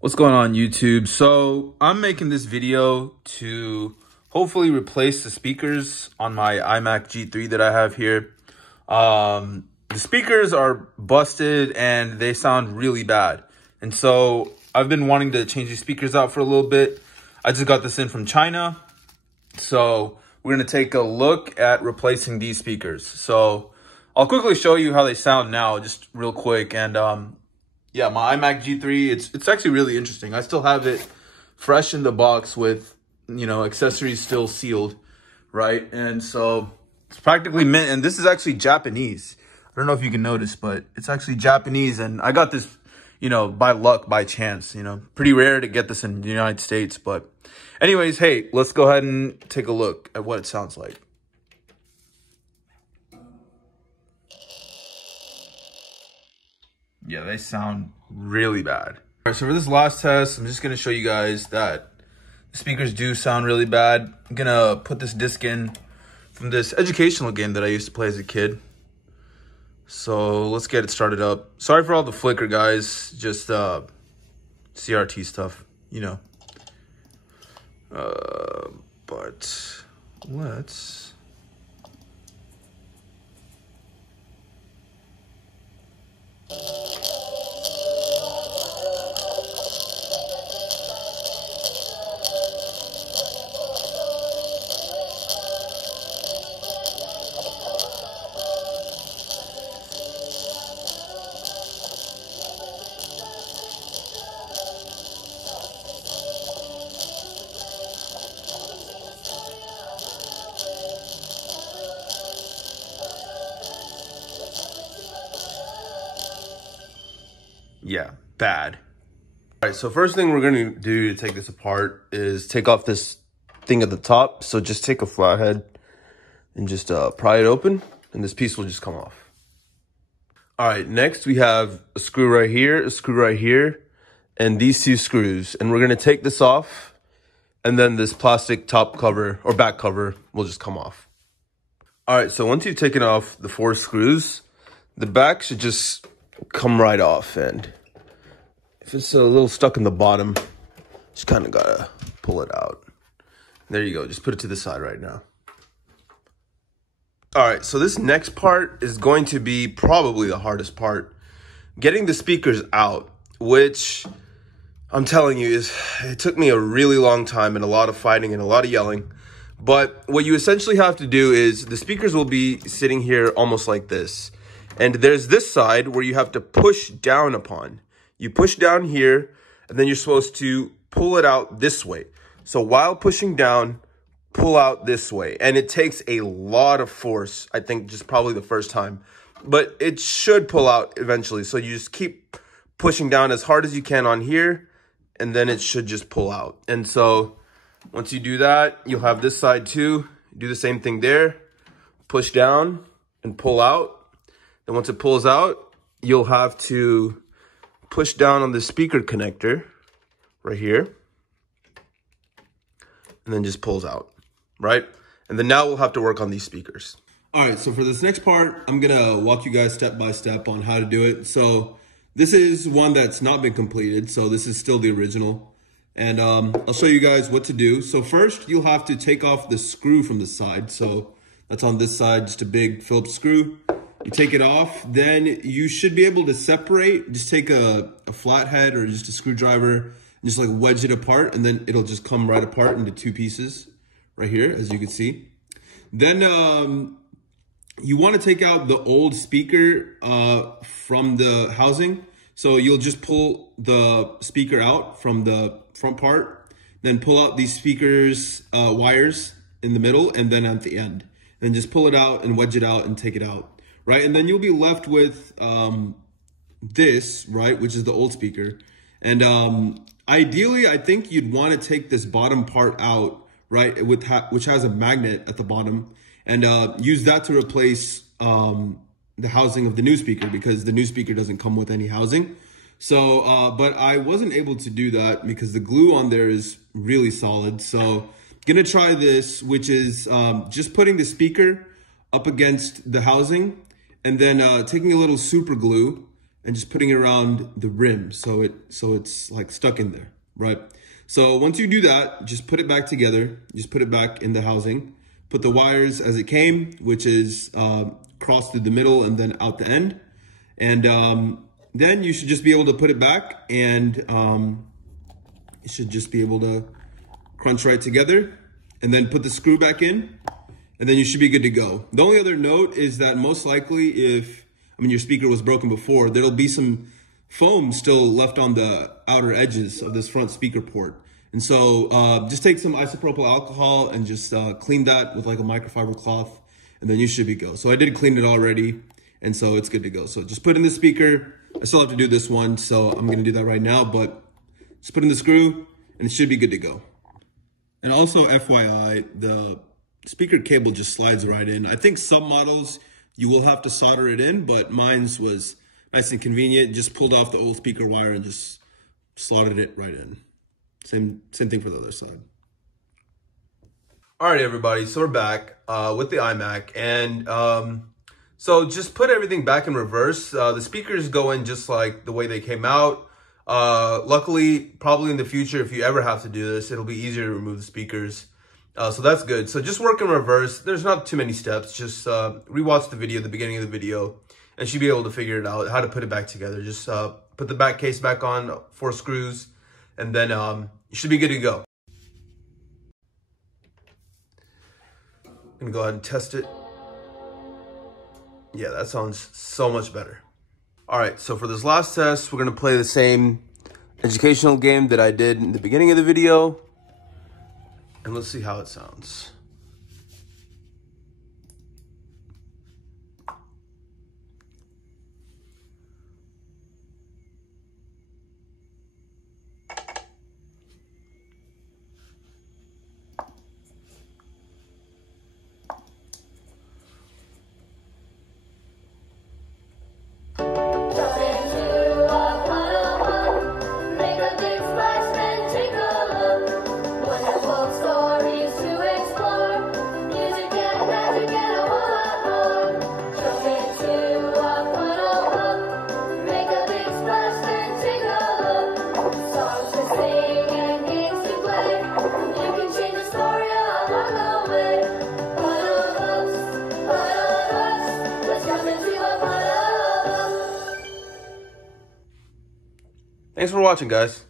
What's going on YouTube? So I'm making this video to hopefully replace the speakers on my iMac G3 that I have here. The speakers are busted and they sound really bad. And so I've been wanting to change these speakers out for a little bit. I just got this in from China. So we're going to take a look at replacing these speakers. So I'll quickly show you how they sound now, just real quick. And yeah, my iMac G3, it's actually really interesting. I still have it fresh in the box with, accessories still sealed, right? And so it's practically mint. And this is actually Japanese. I don't know if you can notice, but it's actually Japanese. And I got this, by luck, by chance, pretty rare to get this in the United States. But anyways, hey, let's go ahead and take a look at what it sounds like. Yeah, they sound really bad. All right, so for this last test, I'm just going to show you guys that the speakers do sound really bad. I'm going to put this disc in from this educational game that I used to play as a kid. So let's get it started up. Sorry for all the flicker, guys. Just CRT stuff, But let's... Yeah, bad. All right, so first thing we're gonna do to take this apart is take off this thing at the top. So just take a flathead and just pry it open and this piece will just come off. All right, next we have a screw right here, a screw right here, and these two screws. And we're gonna take this off and then this plastic top cover or back cover will just come off. All right, so once you've taken off the 4 screws, the back should just come right off, and if it's a little stuck in the bottom, just kind of gotta pull it out. There you go, just put it to the side right now. All right, so this next part is going to be probably the hardest part, getting the speakers out, which I'm telling you it took me a really long time and a lot of fighting and a lot of yelling. But what you essentially have to do is the speakers will be sitting here almost like this. And there's this side where you have to push down upon. You push down here, and then you're supposed to pull it out this way. So while pushing down, pull out this way. And it takes a lot of force, I think just probably the first time. But it should pull out eventually. So you just keep pushing down as hard as you can on here, and then it should just pull out. And so once you do that, you'll have this side too. Do the same thing there. Push down and pull out. And once it pulls out, you'll have to push down on the speaker connector right here. And then just pulls out, right? And then now we'll have to work on these speakers. All right, so for this next part, I'm gonna walk you guys step by step on how to do it. So this is one that's not been completed. So this is still the original. And I'll show you guys what to do. So first, you'll have to take off the screw from the side. So that's on this side, just a big Phillips screw. You take it off, then you should be able to separate. Just take a flathead or just a screwdriver and just like wedge it apart, and then it'll just come right apart into 2 pieces right here, as you can see. Then you want to take out the old speaker from the housing. So you'll just pull the speaker out from the front part, then pull out these speakers wires in the middle and then at the end. Then just pull it out and wedge it out and take it out. Right, and then you'll be left with this, right, which is the old speaker. And ideally, I think you'd want to take this bottom part out, right, which has a magnet at the bottom, and use that to replace the housing of the new speaker, because the new speaker doesn't come with any housing. So, but I wasn't able to do that because the glue on there is really solid. So, gonna try this, which is just putting the speaker up against the housing, and then taking a little super glue and just putting it around the rim so it's like stuck in there, right? So once you do that, just put it back together. Just put it back in the housing. Put the wires as it came, which is crossed through the middle and then out the end. And then you should just be able to put it back, and it should just be able to crunch right together, and then put the screw back in, and then you should be good to go. The only other note is that most likely if, your speaker was broken before, there'll be some foam still left on the outer edges of this front speaker port. And so just take some isopropyl alcohol and just clean that with like a microfiber cloth, and then you should be go. So I did clean it already, and so it's good to go. So just put in the speaker. I still have to do this one, so I'm gonna do that right now, but just put in the screw and it should be good to go. And also FYI, the speaker cable just slides right in. I think some models, you will have to solder it in, but mine's was nice and convenient. Just pulled off the old speaker wire and just slotted it right in. Same thing for the other side. All right, everybody, so we're back with the iMac, and so just put everything back in reverse. The speakers go in just like the way they came out. Luckily, probably in the future, if you ever have to do this, it'll be easier to remove the speakers. So that's good. So just work in reverse. There's not too many steps. Just rewatch the video, the beginning of the video, and you'll be able to figure it out, how to put it back together. Just put the back case back on, 4 screws, and then you should be good to go. I'm gonna go ahead and test it. Yeah, that sounds so much better. All right, so for this last test, we're gonna play the same educational game that I did in the beginning of the video, and let's see how it sounds. Thanks for watching, guys.